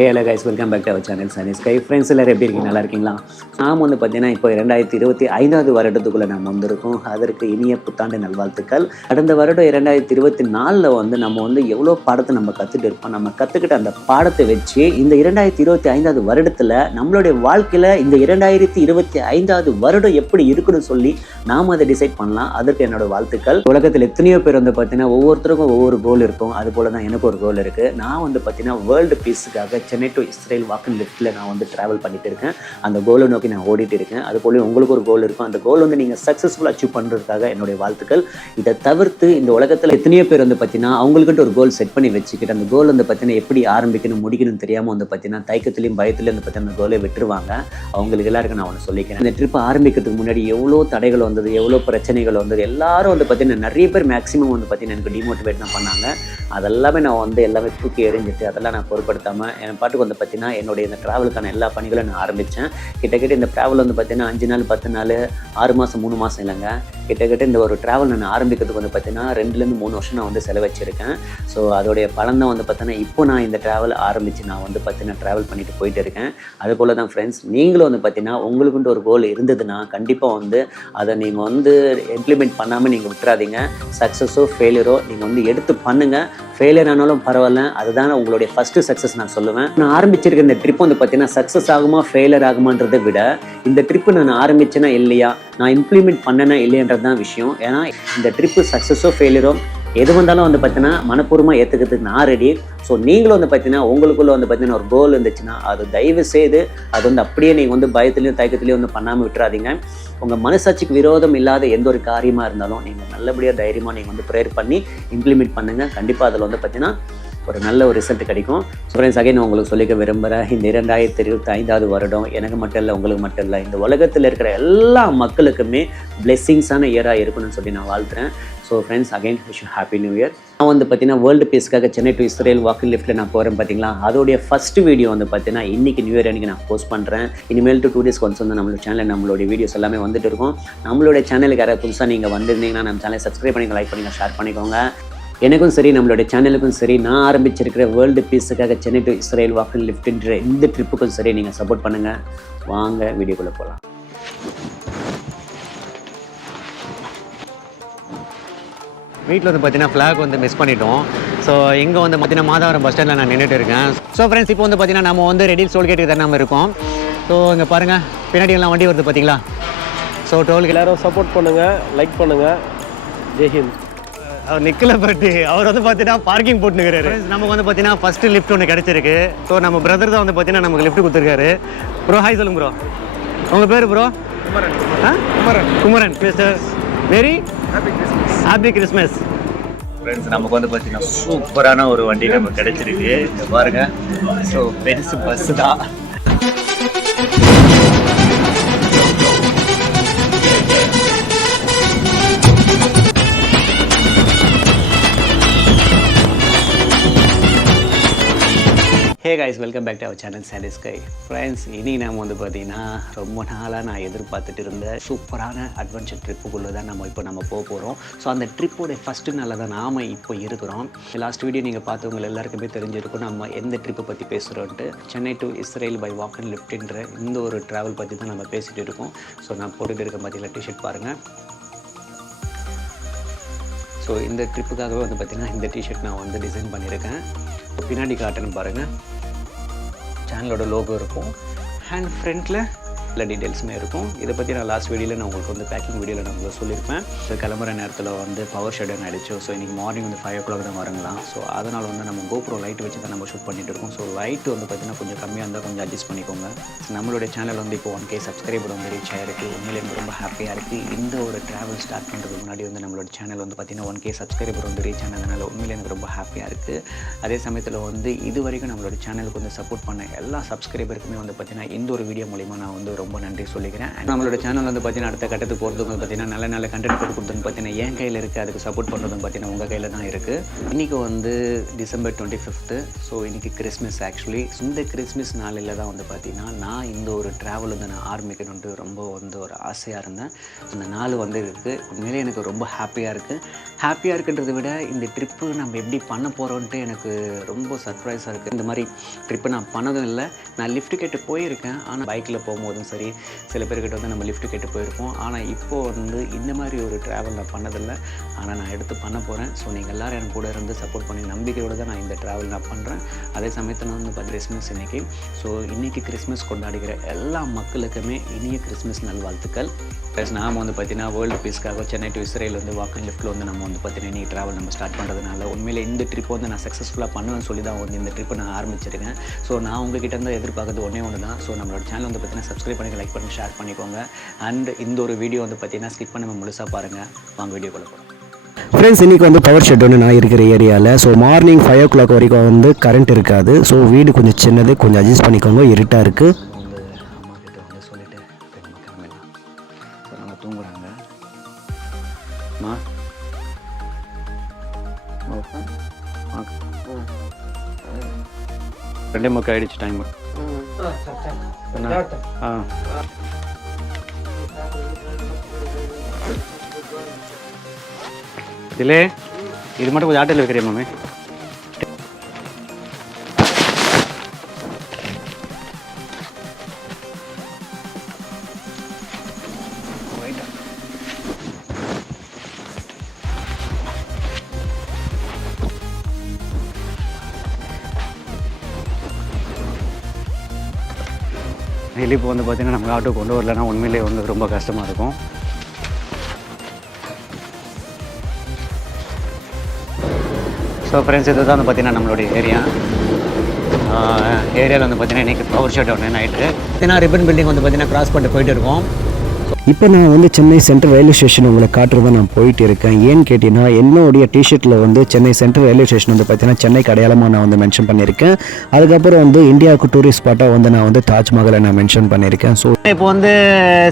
Hey hello guys, welcome back to our channel Sani sky. Friends எல்லோரும் எப்படி இருக்கீங்க? நல்லா இருக்கீங்களா? நாம் வந்து பார்த்தீங்கன்னா இப்போ 2025 வருடத்துக்குள்ளே நம்ம வந்திருக்கோம். அதற்கு இனிய புத்தாண்டு நல்வாழ்த்துக்கள். கடந்த வருடம் 2024 வந்து நம்ம வந்து எவ்வளோ பாடத்தை நம்ம கற்றுட்டு இருப்போம். நம்ம கற்றுக்கிட்ட அந்த பாடத்தை வச்சு இந்த 2025 வருடத்தில் நம்மளுடைய வாழ்க்கையில் இந்த 2025 வருடம் எப்படி இருக்குன்னு சொல்லி நாம் அதை டிசைட் பண்ணலாம். அதற்கு என்னோட வாழ்த்துக்கள். உலகத்தில் எத்தனையோ பேர் வந்து பார்த்தீங்கன்னா ஒவ்வொருத்தருக்கும் ஒவ்வொரு கோல் இருக்கும். அது போல தான் எனக்கு ஒரு கோல் இருக்குது. நான் வந்து பார்த்தீங்கன்னா வேர்ல்டு பீஸுக்காக சென்னை டு இஸ்ரேல் வாக்கிங் லிஃப்ட்டில் நான் வந்து ட்ராவல் பண்ணிட்டு இருக்கேன். அந்த கோலை நோக்கி நான் ஓடிட்டு இருக்கேன். அது போல உங்களுக்கு ஒரு கோல் இருக்கும். அந்த கோல் வந்து நீங்கள் சக்ஸஸ்ஃபுல்லாக அச்சீவ் பண்ணுறதுக்காக என்னுடைய வாழ்த்துக்கள். இதை தவிர்த்து இந்த உலகத்தில் எத்தனையோ பேர் வந்து பார்த்தீங்கன்னா அவங்கள்கிட்ட ஒரு கோல் செட் பண்ணி வச்சுக்கிட்டு அந்த கோல் வந்து பார்த்தீங்கன்னா எப்படி ஆரம்பிக்கணும் முடிக்கணும்னு தெரியாமல் வந்து பார்த்தீங்கன்னா தயக்கத்திலையும் பயத்துலையும் வந்து பார்த்தீங்கன்னா அந்த கோலை விட்டுருவாங்க. அவங்களுக்கு எல்லாருக்கும் நான் ஒன்று சொல்லிக்கிறேன். இந்த ட்ரிப் ஆரம்பிக்கிறதுக்கு முன்னாடி எவ்வளோ தடைகள் வந்தது, எவ்வளோ பிரச்சனைகள் வந்தது, எல்லாரும் வந்து பார்த்தீங்கன்னா நிறைய பேர் மேக்ஸிமம் வந்து பார்த்தீங்கன்னா எனக்கு டிமோட்டிவேட் தான் பண்ணாங்க. அதெல்லாமே நான் வந்து எல்லாமே தூக்கி எறிஞ்சிட்டு அதெல்லாம் நான் பொருட்படுத்தாமல் என் பாட்டுக்கு வந்து பார்த்தீங்கன்னா என்னுடைய இந்த ட்ராவலுக்கான எல்லா பணிகளும் நான் ஆரம்பித்தேன். கிட்டத்தட்ட இந்த ட்ராவல் வந்து பார்த்தீங்கன்னா 5 நாள் 10 நாள் 6 மாதம் 3 மாதம் இல்லைங்க. கிட்டத்தட்ட இந்த ஒரு ட்ராவல் நான் ஆரம்பிக்கிறதுக்கு வந்து பார்த்தீங்கன்னா 2லேருந்து 3 வருஷம் நான் வந்து செலவச்சிருக்கேன். ஸோ அதோடைய பலன் தான் வந்து பார்த்தீங்கன்னா இப்போ நான் இந்த ட்ராவல் ஆரம்பித்து நான் வந்து பார்த்தீங்கன்னா ட்ராவல் பண்ணிட்டு போயிட்டு இருக்கேன். அதுபோல் தான் ஃப்ரெண்ட்ஸ், நீங்களும் வந்து பார்த்தீங்கன்னா உங்களுக்குன்ட்டு ஒரு கோல் இருந்ததுன்னா கண்டிப்பாக வந்து அதை நீங்கள் வந்து இம்ப்ளிமெண்ட் பண்ணாமல் நீங்கள் விட்டுறாதீங்க. சக்ஸஸோ ஃபெயிலியரோ நீங்கள் வந்து எடுத்து பண்ணுங்கள். ஃபெயிலியர் ஆனாலும் பரவாயில்ல, அதுதான் உங்களுடைய ஃபஸ்ட்டு சக்ஸஸ் நான் சொல்லுவேன். நான் ஆரம்பிச்சிருக்க இந்த ட்ரிப் வந்து பார்த்தீங்கன்னா சக்ஸஸ் ஆகுமா ஃபெயிலியர் ஆகுமான்றதை விட இந்த ட்ரிப்பு நான் ஆரம்பிச்சேன்னா இல்லையா, நான் இம்ப்ளிமெண்ட் பண்ணேன்னா இல்லையன்றது தான் விஷயம். ஏன்னா இந்த ட்ரிப்பு சக்ஸஸோ ஃபெயிலியரோ எது வந்தாலும் வந்து பார்த்தீங்கன்னா மனப்பூர்வமாக ஏற்றுக்கிறதுக்கு நான் ரெடி. ஸோ நீங்களும் வந்து பார்த்தீங்கன்னா உங்களுக்குள்ளே வந்து பார்த்தீங்கன்னா ஒரு கோல் இருந்துச்சுன்னா அது தயவு செய்து அது வந்து அப்படியே நீங்கள் வந்து பயத்துலையும் தயக்கத்துலையும் வந்து பண்ணாமல் விட்டுறாதீங்க. உங்கள் மனசாட்சிக்கு விரோதம் இல்லாத எந்த ஒரு காரியமாக இருந்தாலும் நீங்கள் நல்லபடியாக தைரியமாக நீங்கள் வந்து ப்ரேயர் பண்ணி இம்ப்ளிமெண்ட் பண்ணுங்கள். கண்டிப்பாக அதில் வந்து பார்த்தீங்கன்னா ஒரு நல்ல ஒரு ரிசல்ட் கிடைக்கும். ஸோ ஃப்ரெண்ட்ஸ், அகைன் நான் உங்களுக்கு சொல்லிக்க விரும்புகிறேன், இந்த 2025 வருடம் எனக்கு மட்டும் இல்லை, உங்களுக்கு மட்டும் இல்லை, இந்த உலகத்தில் இருக்கிற எல்லா மக்களுக்குமே பிளெஸ்ஸிங்ஸான இயராக இருக்கணும்னு சொல்லி நான் வாழ்த்துறேன். So friends, again wish you happy new year. நான் வந்து பார்த்தீங்கன்னா வேர்ல்டு பீஸ்க்காக சென்னை டு இஸ்ரேல் வாக்கிங் லிஃப்ட்டில் நான் போகிறேன் பார்த்தீங்களா, அதோடைய ஃபஸ்ட்டு வீடியோ வந்து பார்த்தீங்கன்னா இன்றைக்கி நியூ இயர் அன்றைக்கி நான் போஸ்ட் பண்ணுறேன். இனிமேல் 2 days ஒன்ஸ் வந்து நம்மளோட சேனலில் நம்மளுடைய வீடியோஸ் எல்லாமே வந்துட்டு இருக்கும். நம்மளுடைய சேனலுக்கு யாராவது புதுசாக நீங்கள் வந்திருந்தீங்கன்னா நம்ம சேனலை சப்ஸ்கிரைப் பண்ணிங்க, லைக் பண்ணிங்க, ஷேர் பண்ணிக்கோங்க. எனக்கும் சரி நம்மளுடைய சேனலுக்கும் சரி நான் ஆரம்பிச்சிருக்கிற வேர்ல்டு பீஸுக்காக சென்னை டு இஸ்ரேல் வாக்கிங் லிஃப்ட்ன்ற இந்த ட்ரிப்புக்கும் சரி நீங்கள் சப்போர்ட் பண்ணுங்கள். வாங்க வீடியோக்குள்ளே போகலாம். வீட்டில் வந்து பார்த்தீங்கன்னா ஃப்ளாக் வந்து மிஸ் பண்ணிட்டோம். ஸோ இங்கே வந்து பார்த்தீங்கன்னா மாதவரம் பஸ் ஸ்டாண்டில் நான் நின்றுட்டு இருக்கேன். ஸோ ஃப்ரெண்ட்ஸ், இப்போ வந்து பார்த்தீங்கன்னா நம்ம வந்து ரெடில் டோல்கேட்டுக்கு தான் நம்ம இருக்கோம். ஸோ இங்கே பாருங்கள், பின்னாடி எல்லாம் வண்டி வருது பார்த்தீங்களா. ஸோ டோல்கேட் எல்லாரும் சப்போர்ட் பண்ணுங்கள், லைக் பண்ணுங்கள். ஜெய்ஹிந்த். அவர் நிக்கல, பட் அவர் வந்து பார்த்தீங்கன்னா பார்க்கிங் போட்டுக்கிறாரு. நமக்கு வந்து பார்த்தீங்கன்னா ஃபஸ்ட்டு லிஃப்ட் ஒன்று கிடச்சிருக்கு. ஸோ நம்ம பிரதர் தான் வந்து பார்த்தீங்கன்னா நமக்கு லிஃப்ட் கொடுத்துருக்காரு. ப்ரோ ஹாய் சொல்லுங்க ப்ரோ. உங்கள் பேர் bro? Kumaran. Mister very happy Christmas. Friends, நமக்கு வந்து பார்த்தீங்கன்னா சூப்பரான ஒரு வண்டி நமக்கு கிடைச்சிருக்கு. பாருங்க, ஸோ பெருசு பஸ்ஸு தான். Hey guys, welcome back to our channel Sani sky. Friends, இனி நம்ம வந்து பார்த்தீங்கன்னா ரொம்ப நாளாக நான் எதிர்பார்த்துட்டு இருந்த சூப்பரான அட்வென்ச்சர் ட்ரிப்புக்குள்ளே தான் நம்ம போக போகிறோம். ஸோ அந்த ட்ரிப்போடைய ஃபஸ்ட்டு நாளில் தான் நாம் இப்போ இருக்கிறோம். லாஸ்ட் வீடியோ நீங்கள் பார்த்தவங்க எல்லாருக்குமே தெரிஞ்சிருக்கும் நம்ம எந்த ட்ரிப்பை பற்றி பேசுகிறோன்ட்டு. Chennai to Israel by walk and லிஃப்ட்ன்ற இந்த ஒரு ட்ராவல் பற்றி தான் நம்ம பேசிகிட்டு இருக்கோம். ஸோ நான் போட்டுகிட்டு இருக்க பார்த்தீங்கன்னா டிஷர்ட் பாருங்கள். ஸோ இந்த ட்ரிப்புக்காகவே வந்து பார்த்திங்கன்னா இந்த டிஷர்ட் நான் வந்து டிசைன் பண்ணியிருக்கேன். பின்னாடி காட்டுன்னு பாருங்கள், சேனலோட லோகோ இருக்கும். ஹேண்ட் ஃப்ரண்ட்டில் எல்லா டீட்டெயில்ஸுமே இருக்கும். இதை பற்றி நான் லாஸ்ட் வீடியோவில் நான் உங்களுக்கு வந்து பேக்கிங் வீடியோவில் நான் உங்களுக்கு சொல்லியிருப்பேன். ஸோ கிளம்புற நேரத்தில் வந்து பவர் ஷெட் ஆகிடுச்சோம். ஸோ இன்றைக்கி மார்னிங் வந்து 5 o'clock தான் வரங்களாம். ஸோ அதனால் வந்து நம்ம GoPro லைட் வச்சு தான் நம்ம ஷூட் பண்ணிட்டு இருக்கோம். ஸோ லைட் வந்து பார்த்திங்கன்னா கொஞ்சம் கம்மியாக இருந்தால் கொஞ்சம் அட்ஜஸ்ட் பண்ணிக்கோங்க. நம்மளுடைய சேனல் வந்து இப்போ 1K சப்ஸ்கிரைபர் வந்து ரீச் ஆகிருக்கு. உண்மையிலே எனக்கு ரொம்ப ஹாப்பியாக இருக்குது. இந்த ஒரு ட்ராவல் ஸ்டார்ட் பண்ணுறதுக்கு முன்னாடி வந்து நம்மளோட சேனல் வந்து பார்த்திங்கன்னா 1K சப்ஸ்கிரைபர் வந்து ரீச் ஆனதுனால உண்மையிலே எனக்கு ரொம்ப ஹாப்பியாக இருக்குது. அதே சமயத்தில் வந்து இது வரைக்கும் நம்மளோட சேனலுக்கு வந்து சப்போர்ட் பண்ண எல்லா சப்ஸ்கிரைபருக்குமே வந்து பார்த்திங்கன்னா இந்த ஒரு வீடியோ மூலிமா நான் வந்து ரொம்ப நன்றி சொல்லிக்கிறேன். நம்மளோட சேனல் வந்து பார்த்தீங்கன்னா அடுத்த கட்டத்துக்கு போகிறதுக்கு பார்த்தீங்கன்னா நல்ல நல்ல கண்டென்ட் போட்டு கொடுத்துன்னு பார்த்தீங்கன்னா என் கையில் இருக்குது, அதுக்கு சப்போர்ட் பண்ணுறதுன்னு பார்த்தீங்கன்னா உங்கள் கையில் தான் இருக்குது. இன்றைக்கி வந்து December 25. ஸோ இன்றைக்கி கிறிஸ்மஸ். ஆக்சுவலி இந்த கிறிஸ்மஸ் நாளில் தான் வந்து பார்த்திங்கன்னா நான் இந்த ஒரு ட்ராவல் வந்து நான் ஆரம்பிக்கணுன்ட்டு ரொம்ப வந்து ஒரு ஆசையாக இருந்தேன். அந்த நாள் வந்து இருக்குது. உண்மையிலே எனக்கு ரொம்ப ஹாப்பியாக இருக்குன்றதை விட இந்த ட்ரிப்பு நம்ம எப்படி பண்ண போகிறோன்ட்டு எனக்கு ரொம்ப சர்ப்ரைஸாக இருக்குது. இந்த மாதிரி ட்ரிப்பு நான் பண்ணதும் இல்லை. நான் லிஃப்ட் கேட்டு போயிருக்கேன், ஆனால் பைக்கில் போகும்போதும் சரி சில பேர்கிட்ட வந்து நம்ம லிஃப்ட் கேட்டு போயிருக்கோம். ஆனால் இப்போது வந்து இந்த மாதிரி ஒரு ட்ராவல் நான் பண்ணதில்லை. ஆனால் நான் எடுத்து பண்ண போகிறேன். ஸோ நீங்கள் எல்லோரும் எனக்கு கூட இருந்து சப்போர்ட் பண்ணி நம்பிக்கையோடு தான் நான் இந்த ட்ராவல் நான் பண்ணுறேன். அதே சமயத்தில் வந்து கிறிஸ்மஸ் இன்றைக்கி. ஸோ இன்றைக்கி கிறிஸ்மஸ் கொண்டாடுகிற எல்லா மக்களுக்குமே இனிய கிறிஸ்மஸ் நல்வாழ்த்துக்கள். ப்ளஸ் நாம் வந்து பார்த்திங்கன்னா வேர்ல்டு பீஸ்க்காக சென்னை டு இஸ்ரேல் வந்து வாக்கிங் லிஃப்ட்டில் வந்து நம்ம வந்து பார்த்திங்கன்னா இன்றைக்கி ட்ராவல் நம்ம ஸ்டார்ட் பண்ணுறதுனால உண்மையிலே இந்த ட்ரிப் வந்து நான் சக்ஸஸ்ஃபுல்லாக பண்ணுவேன்னு சொல்லி தான் வந்து இந்த ட்ரிப்பை நான் ஆரம்பிச்சிருக்கேன். ஸோ நான் உங்ககிட்ட இருந்து எதிர்பார்க்குறது ஒன்று தான். ஸோ நம்மளோட சேனல் வந்து பார்த்திங்கன்னா சப்ஸ்கிரைப் பண்ணி லைக் பண்ணி ஷேர் பண்ணிக்கோங்க. அண்ட் இந்த ஒரு வீடியோ வந்து பார்த்திங்கன்னா ஸ்கிப் பண்ணி முழுசாக பாருங்கள். வாங்க வீடியோக்குள்ள போகலாம். ஃப்ரெண்ட்ஸ், இன்றைக்கி வந்து பவர் ஷெட் ஒன்று நான் இருக்கிற ஏரியாவில். ஸோ மார்னிங் 5 o'clock வரைக்கும் வந்து கரண்ட் இருக்காது. ஸோ வீடு கொஞ்சம் சின்னது, கொஞ்சம் அட்ஜஸ்ட் பண்ணிக்கோங்க, இருட்டாக இருக்குது. அம்மா கிட்ட வந்து சொல்லிட்டு நம்ம கிளம்பிடலாம். ஸோ நாங்கள் தூங்குறாங்க. ரெண்டே முக்கால் ஆகிடுச்சு டைம். இதில் இது மட்டும் கொஞ்சம் ஆட்டோவில் வைக்கிறேன் மாமே. இப்போ வந்து பார்த்திங்கன்னா நம்ம ஆட்டோ கொண்டு வரலன்னா உண்மையிலே வந்து ரொம்ப கஷ்டமாக இருக்கும். ஸோ ஃப்ரெண்ட்ஸ், இது தான் வந்து பார்த்திங்கன்னா நம்மளுடைய ஏரியாவில் வந்து பார்த்திங்கன்னா இன்றைக்கி பவர் ஷட் ஒன்று நைட்டு ஏன்னா ரிப்பன் பில்டிங் வந்து பார்த்திங்கன்னா கிராஸ் பண்ணிட்டு போயிட்டு இருக்கோம். இப்போ நான் வந்து சென்னை சென்ட்ரல் ரயில்வே ஸ்டேஷன் உங்களை காட்டுறதா நான் போயிட்டு இருக்கேன். ஏன்னு கேட்டிங்கன்னா என்னுடைய டிஷர்ட்டில் வந்து சென்னை சென்ட்ரல் ரயில்வே ஸ்டேஷன் வந்து பார்த்தீங்கன்னா சென்னைக்கு அடையாளமாக நான் வந்து மென்ஷன் பண்ணியிருக்கேன். அதுக்கப்புறம் வந்து இந்தியாவுக்கு டூரிஸ்ட் ஸ்பாட்டாக வந்து நான் வந்து தாஜ்மஹாலை நான் மென்ஷன் பண்ணியிருக்கேன். ஸோ இப்போ வந்து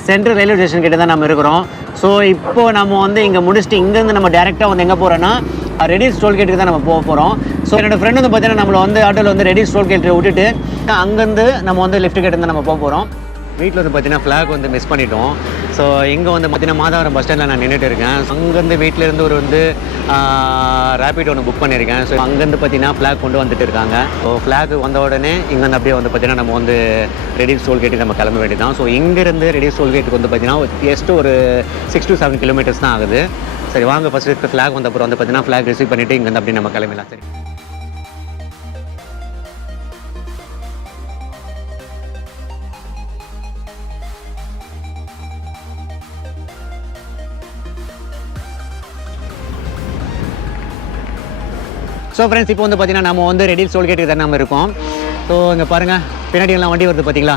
சென்ட்ரல் ரயில்வே ஸ்டேஷன் கிட்ட தான் நம்ம இருக்கிறோம். ஸோ இப்போது நம்ம வந்து இங்கே முடிச்சுட்டு இங்கேருந்து நம்ம டேரெக்டாக வந்து எங்கே போகிறோன்னா ரெடிஸ் டோல்கேட்டுக்கு தான் நம்ம போக போகிறோம். ஸோ என்னோடய ஃப்ரெண்டு வந்து பார்த்தீங்கன்னா நம்மளை வந்து ஆட்டோவில் வந்து ரெடிஸ் டோல்கேட்டை விட்டுட்டு அங்கேருந்து நம்ம வந்து லிஃப்ட் கேட்டு தான் நம்ம போக போகிறோம். வீட்டில் வந்து பார்த்தீங்கன்னா ஃப்ளாக் வந்து மிஸ் பண்ணிட்டோம். ஸோ இங்கே வந்து பார்த்தீங்கன்னா மாதவரம் பஸ் ஸ்டாண்டில் நான் நின்றுட்டு இருக்கேன். அங்கேருந்து வீட்டிலேருந்து ஒரு வந்து ரேபிட் ஒன்று புக் பண்ணியிருக்கேன். ஸோ அங்கேருந்து பார்த்தீங்கன்னா ஃப்ளாக் கொண்டு வந்துட்டு இருக்காங்க. ஸோ ஃப்ளாக் வந்த உடனே இங்கேருந்து அப்படியே வந்து பார்த்தீங்கன்னா நம்ம வந்து ரெடிஸ் டோல்கேட்டுக்கு நம்ம கிளம்ப வேண்டியதான். ஸோ இங்கேருந்து ரெடிஸ் டோல்கேட்டுக்கு வந்து பார்த்தீங்கன்னா ஜஸ்ட் ஒரு 6 to 7 kilometers தான் ஆகுது. சரி வாங்க, ஃபஸ்ட்டு ஃப்ளாக் வந்த அப்புறம் வந்து பார்த்தீங்கன்னா ஃப்ளாக் ரிசீவ் பண்ணிவிட்டு இங்கேருந்து அப்படியே நம்ம கிளம்பிடலாம். சரி. ஸோ ஃப்ரெண்ட்ஸ், இப்போ வந்து பார்த்தீங்கன்னா நம்ம வந்து ரெடிஸ் டோல்கேட்டுக்கு தான் நம்ம இருக்கோம். ஸோ இங்கே பாருங்கள், பின்னாடி எல்லாம் வண்டி வருது பார்த்தீங்களா.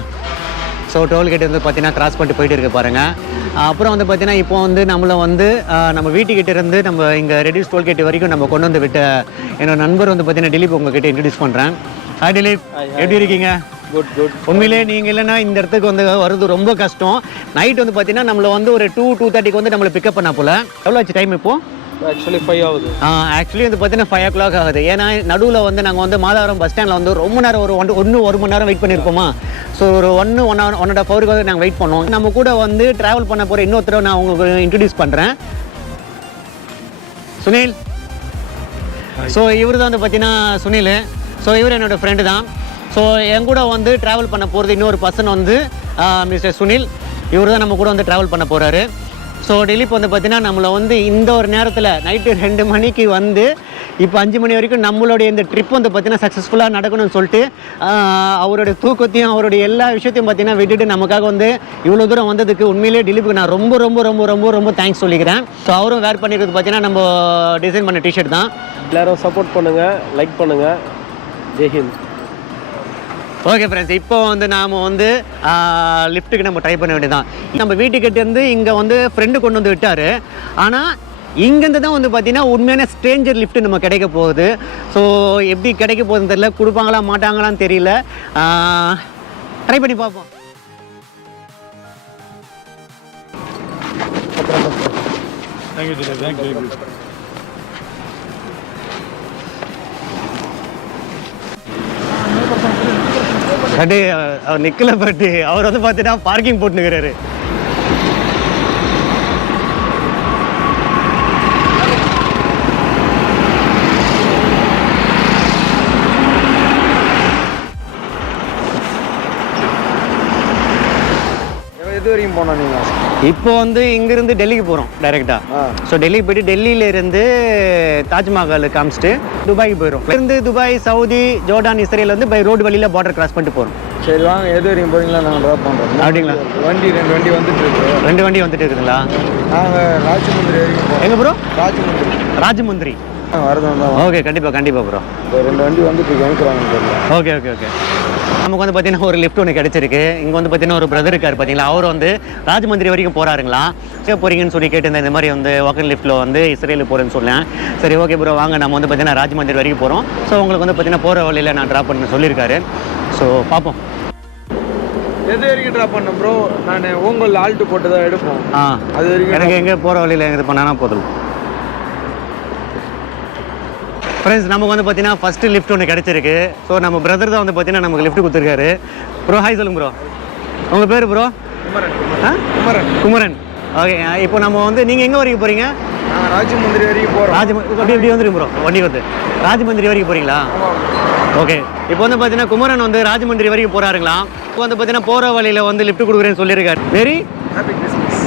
ஸோ டோல்கேட் வந்து பார்த்தீங்கன்னா கிராஸ் பண்ணிட்டு போயிட்டு இருக்குது பாருங்கள். அப்புறம் வந்து பார்த்தீங்கன்னா இப்போ வந்து நம்மளை வந்து நம்ம வீட்டுக்கிட்ட இருந்து நம்ம இங்கே ரெடிஸ் டோல்கேட் வரைக்கும் நம்ம கொண்டு வந்து விட்ட என்னோட நண்பர் வந்து பார்த்தீங்கன்னா திலீப் உங்ககிட்ட இன்ட்ரடியூஸ் பண்ணுறேன். ஹாய் திலீப், எப்படி இருக்கீங்க? Good good. உண்மையிலே நீங்கள் இல்லைன்னா இந்த இடத்துக்கு வந்து வருது ரொம்ப கஷ்டம். நைட் வந்து பார்த்தீங்கன்னா நம்மளை வந்து ஒரு 2-2:30 வந்து நம்மளை பிக்கப் பண்ண போல். எவ்வளோ ஆச்சு டைம் இப்போது? ஆக்சுவலி 5 ஆகுது. ஆக்சுவலி வந்து பார்த்தீங்கன்னா 5 o'clock ஆகுது. ஏன்னா நடுவில் வந்து நாங்கள் வந்து மாதவரம் பஸ் ஸ்டாண்டில் வந்து ரொம்ப நேரம் ஒரு 1 மணி நேரம் வெயிட் பண்ணியிருப்போமா. ஸோ ஒரு 1.5 hour நாங்கள் வெயிட் பண்ணோம். நம்ம கூட வந்து ட்ராவல் பண்ண போகிற இன்னொருத்தர நான் உங்களுக்கு இன்ட்ரடியூஸ் பண்ணுறேன். சுனில். ஸோ இவர் தான் வந்து பார்த்தீங்கன்னா சுனில். ஸோ இவர் என்னோடய ஃப்ரெண்டு தான். ஸோ என் கூட வந்து ட்ராவல் பண்ண போகிறது இன்னொரு பர்சன் வந்து மிஸ்டர் சுனில். இவர் தான் நம்ம கூட வந்து ட்ராவல் பண்ண போகிறாரு. ஸோ திலீப் வந்து பார்த்தீங்கன்னா நம்மளை வந்து இந்த ஒரு நேரத்தில் நைட்டு 2 மணிக்கு வந்து இப்போ 5 மணி வரைக்கும் நம்மளுடைய இந்த ட்ரிப் வந்து பார்த்தீங்கன்னா சக்ஸஸ்ஃபுல்லாக நடக்கணும்னு சொல்லிட்டு அவருடைய தூக்கத்தையும் அவருடைய எல்லா விஷயத்தையும் பார்த்தீங்கன்னா விட்டுட்டு நமக்காக வந்து இவ்வளோ தூரம் வந்ததுக்கு உண்மையிலேயே திலீப்புக்கு நான் ரொம்ப ரொம்ப ரொம்ப ரொம்ப ரொம்ப தேங்க்ஸ் சொல்லிக்கிறேன். ஸோ அவரும் வேர் பண்ணிக்கிறது பார்த்தீங்கன்னா நம்ம டிசைன் பண்ண டிஷர்ட் தான். எல்லோரும் சப்போர்ட் பண்ணுங்கள், லைக் பண்ணுங்கள். ஜெய்ஹிந்த். ஓகே ஃப்ரெண்ட்ஸ், இப்போ வந்து நாம் வந்து லிஃப்ட்டுக்கு நம்ம ட்ரை பண்ண வேண்டியதான். நம்ம வீட்டுக்கிட்டேருந்து இங்கே வந்து ஃப்ரெண்டு கொண்டு வந்து விட்டார். ஆனால் இங்கேருந்து தான் வந்து பார்த்தீங்கன்னா உண்மையான ஸ்ட்ரேஞ்சர் லிஃப்ட்டு நம்ம கிடைக்க போகுது. ஸோ எப்படி கிடைக்க போகுதுன்னு தெரியல, கொடுப்பாங்களா மாட்டாங்களான்னு தெரியல. ட்ரை பண்ணி பார்ப்போம். Thank you sir, thank you. பட் அவர் நிக்கல, பட் அவர் வந்து பார்த்தீங்கன்னா பார்க்கிங் போட்டுனுக்கிறாரு. எது வரைக்கும் போனோம் நீங்கள்? இப்போ வந்து இங்கேருந்து டெல்லிக்கு போகிறோம் டைரெக்டாக. ஸோ டெல்லிக்கு போயிட்டு டெல்லியிலேருந்து தாஜ்மஹால் காமிச்சிட்டு துபாய்க்கு போயிடும். இருந்து துபாய், சவுதி, ஜோர்டான், இஸ்ரேல் வந்து பை ரோடு வழியில் பார்டர் கிராஸ் பண்ணிட்டு போகிறோம். சரி வாங்க, எது வரைக்கும் போகிறீங்களா நாங்கள் ட்ராப் பண்ணுறோம். அப்படிங்களா? வண்டி 2 வண்டி வந்துட்டு இருக்கு. 2 வண்டி வந்துட்டு இருக்குதுங்களா? நாங்கள் ராஜமுந்திரி வரைக்கும் போகிறோம். எங்கே ப்ரோ? ராஜமுந்திரி. ராஜமுந்திரி. வரதான் தான். ஓகே, கண்டிப்பாக ப்ரோ. 2 வண்டி வந்துட்டு இருக்கு. ஓகே. நமக்கு வந்து பார்த்தீங்கன்னா ஒரு லிஃப்ட் ஒன்று கிடச்சிருக்கு. இங்கே வந்து பார்த்தீங்கன்னா ஒரு பிரதர் இருக்கார் பார்த்தீங்களா, அவர் வந்து ராஜமந்திரி வரைக்கும் போகிறாருங்களா. சரி போகிறீங்கன்னு சொல்லி கேட்டு இந்த மாதிரி வந்து வாக்கிங் லிஃப்ட்டில் வந்து இஸ்ரேலுக்கு போகிறேன்னு சொன்னேன். சரி ஓகே ப்ரோ வாங்க, நம்ம வந்து பார்த்தீங்கன்னா ராஜமந்திரி வரைக்கும் போகிறோம். ஸோ உங்களுக்கு வந்து பார்த்தீங்கன்னா போகிற வழியில் நான் ட்ராப் பண்ண சொல்லியிருக்காரு. ஸோ பார்ப்போம். எது வரைக்கும் ட்ராப் பண்ணேன் ப்ரோ? நான் ஓங்கல் ஆல்ட்டு போட்டு தான் எடுப்போம். அது வரைக்கும் எனக்கு எங்கே போகிற வழியில் இது பண்ணானா போதும். ஃப்ரெண்ட்ஸ், நமக்கு வந்து பார்த்தீங்கன்னா ஃபஸ்ட்டு லிஃப்ட் ஒன்று கிடச்சிருக்கு. ஸோ நம்ம பிரதர் தான் வந்து பார்த்தீங்கன்னா நமக்கு லிஃப்ட் கொடுத்துருக்காரு. ப்ரோ ஹாய் சொல்லுங்க ப்ரோ. உங்கள் பேர் ப்ரோ? குமரன். ஓகே, இப்போ நம்ம வந்து நீங்கள் எங்கே வரைக்கும் போகிறீங்க? ராஜமந்திரி வரைக்கும் போகிறோம். அப்படி வந்துருங்க ப்ரோ, வண்டி வந்து ராஜமந்திரி வரைக்கும் போகிறீங்களா? ஓகே, இப்போ வந்து பார்த்தீங்கன்னா குமரன் வந்து ராஜமந்திரி வரைக்கும் போகிறாருங்களா. இப்போ வந்து பார்த்தீங்கன்னா போகிற வழியில் வந்து லிஃப்ட் கொடுக்குறேன்னு சொல்லியிருக்காரு. Very